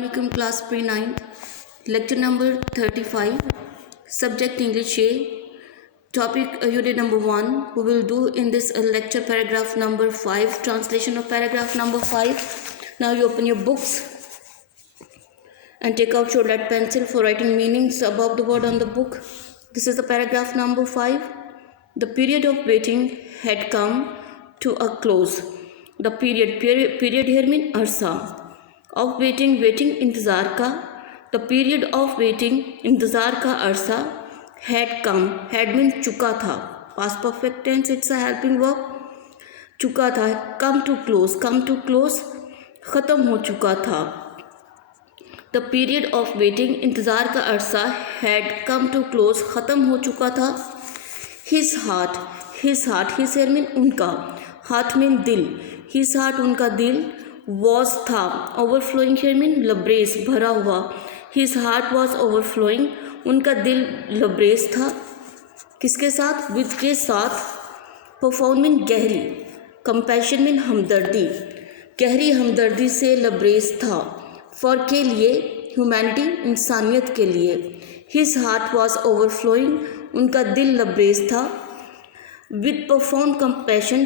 Assalamualaikum class pre-9 lecture number 35 subject English A topic unit number 1 we will do in this lecture paragraph number 5 translation of paragraph number 5. Now you open your books and take out your lead pencil for writing meanings above the word on the book. This is the paragraph number 5. The period of waiting had come to a close. The period here means arsa of waiting इंतज़ार का. The period of waiting इंतज़ार का अरसा had come. Had means चुका था. Past perfect tense, it's a helping verb. चुका था. Come to close ख़त्म हो चुका था. The period of waiting इंतज़ार का अरसा had come to close ख़त्म हो चुका था. His heart his here means उनका. Heart means दिल. His heart उनका दिल was था. Overflowing here means लबरेज भरा हुआ. His heart was overflowing. उनका दिल लबरेज था. किसके साथ? with के साथ. profound means गहरी. compassion means हमदर्दी. गहरी हमदर्दी से लबरेज था. for के लिए humanity इंसानियत के लिए. His heart was overflowing. उनका दिल लबरेज था. With profound compassion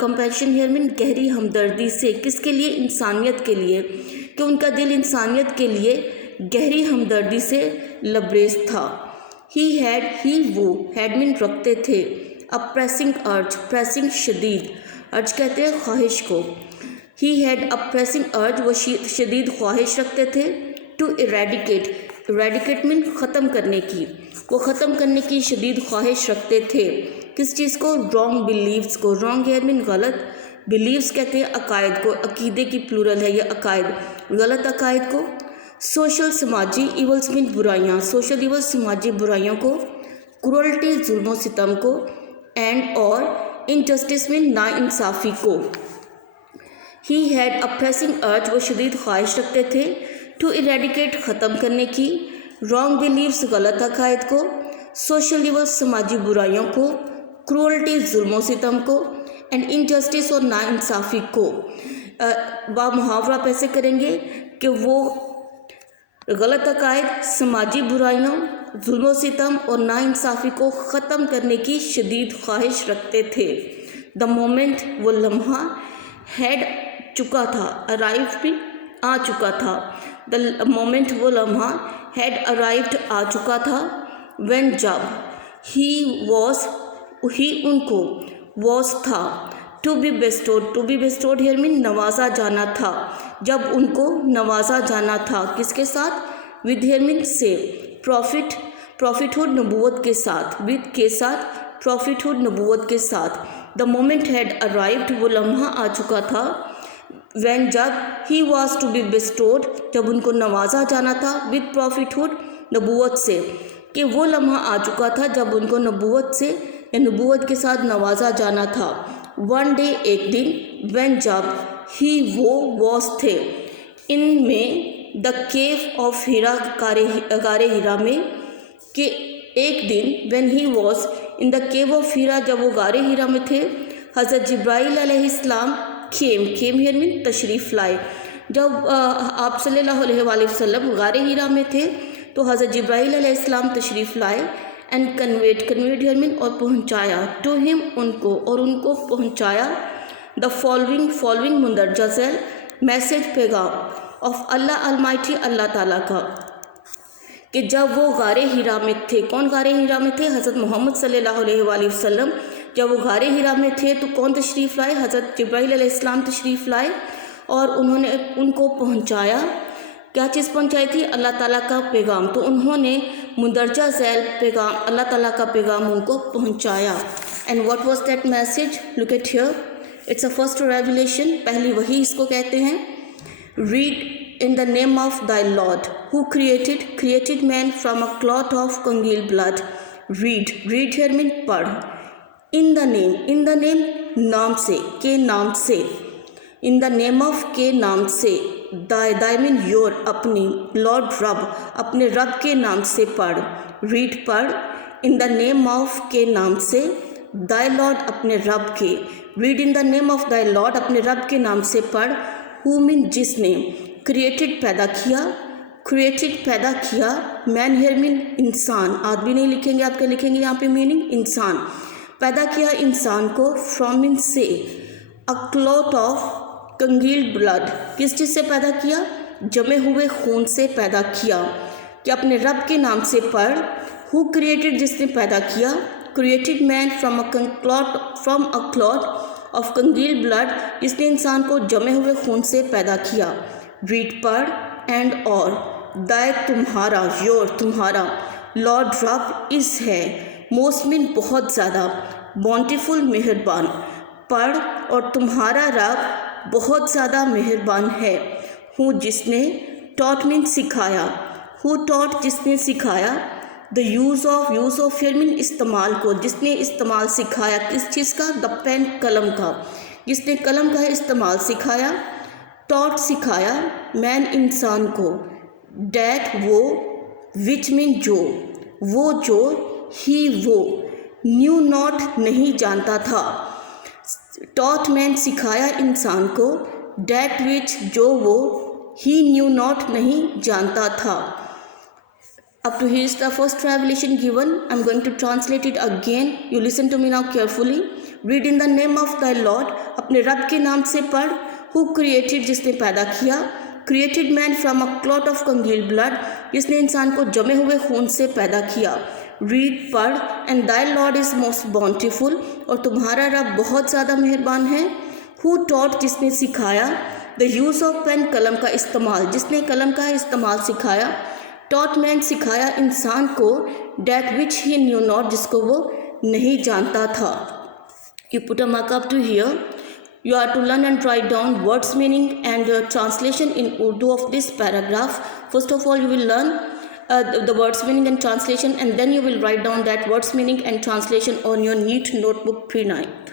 compassion here mean गहरी हमदर्दी से. किसके लिए? इंसानियत के लिए. कि उनका दिल इंसानियत के लिए गहरी हमदर्दी से लबरेज था. he वो had mean रखते थे. a pressing urge pressing शदीद. अर्ज कहते हैं ख्वाहिश को. he had a pressing urge वो शदीद ख्वाहिश रखते थे. to eradicate mean ख़त्म करने की. वो ख़त्म करने की शदीद ख्वाहिश रखते थे. किस चीज़ को? रॉन्ग बिलीव्स को. रॉन्ग हेयर मीन गलत. बिलीव्स कहते हैं अकायद को. अकीदे की प्लूरल है ये अकायद. गलत अकायद को. सोशल समाजी इवल्स मीन बुराइयाँ. सोशल इवल्स समाजी बुराइयों को. क्रूअल्टी जुल्म सितम को. एंड और इनजस्टिस मीन नाइंसाफ़ी को. ही हैड अ प्रेसिंग अर्ज वो शदीद ख्वाहिश रखते थे. टू इरेडिकेट ख़त्म करने की. रॉन्ग बिलीव्स गलत अकायद को. सोशल इवल्स समाजी बुराइयों को. क्रूअल्टी जुल्म सितम को. एंड इनजस्टिस और नाइंसाफ़ी को. मुहावरा पैसे करेंगे कि वो गलत अकायद, समाजी बुराइयों, जुल्म सितम और नाइंसाफ़ी को ख़त्म करने की शदीद ख्वाहिश रखते थे. द मोमेंट वो लम्हा. हैड चुका था. अराइव भी आ चुका था. द मोमेंट वो लम्हा. हैड अराइव्ड आ चुका था. when जब. ही उनको. was था. to be bestowed here mean नवाजा जाना था. जब उनको नवाजा जाना था. किसके साथ? with here mean से. prophethood नबूवत के साथ. with के साथ prophethood नबूवत के साथ. the moment had arrived वो लम्हा आ चुका था. when जब. he was to be bestowed जब उनको नवाजा जाना था. with prophethood नबूवत से. कि वो लम्हा आ चुका था जब उनको नबूवत से या नबूवत के साथ नवाजा जाना था. वन डे एक दिन. when जब. ही वो was थे. इनमें द केव ऑफ हीरा गारे हीरा में. कि एक दिन. when he was in the cave of Hira जब वो गारे हीरा में थे. हज़रत जिब्राइल अलैहिस्सलाम केम हियर मीन तशरीफ़ लाए. जब आप सल्लल्लाहु अलैहि वसल्लम गारे हीरा में थे तो हज़रत जिब्राइल अलैहिस्सलाम तशरीफ़ लाए. एंड कन्वेड हियर मीन और पहुँचाया. टू हिम उनको और उनको पहुँचाया. द फॉलोइंग मुंदरजा झैल मैसेज पैगाम ऑफ अल्लाह अलमाइटी अल्लाह ताला का. कि जब वो गारे हीरा में थे. कौन गारे हीरा में थे? हज़रत मोहम्मद सल्लल्लाहु अलैहि वसल्लम. जब वो गारे हीरा में थे तो कौन तशरीफ़ लाए? हज़रत जिब्राइल अलैहिस्सलाम तशरीफ़ लाए और उन्होंने उनको पहुँचाया. क्या चीज़ पहुँचाई थी? अल्लाह ताला का पैगाम. तो उन्होंने मुंदरजा झैल पैगाम अल्लाह ताला का पैगाम उनको पहुँचाया. And what was that message? Look at here. It's a first revelation. पहली वही इसको कहते हैं. Read in the name of thy lord who created man from a clot of congealed blood. Read here mean पढ़. In the name नाम से. के नाम से. इन द नेम ऑफ के नाम से. दाई मीन योर अपनी. लॉर्ड रब अपने रब के नाम से पढ़. रीड पढ़. इन द नेम ऑफ के नाम से. दाई लॉर्ड अपने रब के. Read in the name of thy Lord अपने रब के नाम से पढ़. हु मीन जिसने. क्रिएटेड पैदा किया, क्रिएटेड पैदा किया, मैन हेयर मीन इंसान, आदमी नहीं लिखेंगे, आपके लिखेंगे यहाँ पे मीनिंग इंसान, पैदा किया इंसान को, फ्रॉम मीन से, अ क्लॉट ऑफ कंगील्ड ब्लड, किस चीज़ से पैदा किया, जमे हुए खून से पैदा किया, कि अपने रब के नाम से पढ़, हु क्रिएटेड जिसने पैदा किया, created man from a clot of congealed blood, इसने इंसान को जमे हुए खून से पैदा किया, रीड पढ़, एंड और, दाय तुम्हारा, योर तुम्हारा, लॉर्ड रब इस है, मोस्ट मीन बहुत ज़्यादा, बॉन्टीफुल मेहरबान, पढ़ और तुम्हारा रब बहुत ज़्यादा मेहरबान है, हूँ जिसने, टॉट मीन सिखाया, हु टॉट जिसने सिखाया, द यूज़ ऑफ फिर मीन इस्तेमाल को, जिसने इस्तेमाल सिखाया, किस चीज़ का, द पेन कलम का, जिसने कलम का इस्तेमाल सिखाया, टॉट सिखाया, मैन इंसान को, डैट वो, विच मीन जो, वो जो, ही वो, न्यू नॉट नहीं जानता था, टॉट मैन सिखाया इंसान को, डैट विच जो वो, ही न्यू नॉट नहीं जानता था. Up to here is the first translation given. I am going to translate it again. You listen to me now carefully. Read in the name of thy Lord. अपने रब के नाम से पढ़. Who created जिसने पैदा किया. Created man from a clot of congealed blood. जिसने इंसान को जमे हुए खून से पैदा किया. Read पढ़. And thy Lord is most bountiful. और तुम्हारा रब बहुत ज़्यादा मेहरबान है. Who taught जिसने सिखाया. The use of pen कलम का इस्तेमाल, जिसने कलम का इस्तेमाल सिखाया. टॉट मैन सिखाया इंसान को, that which he knew not जिसको वो नहीं जानता था. You put a mark up to here. You are to learn and write down words meaning and translation in Urdu of this paragraph. First of all, you will learn the words meaning and translation, and then you will write down that words meaning and translation on your neat notebook pre-night.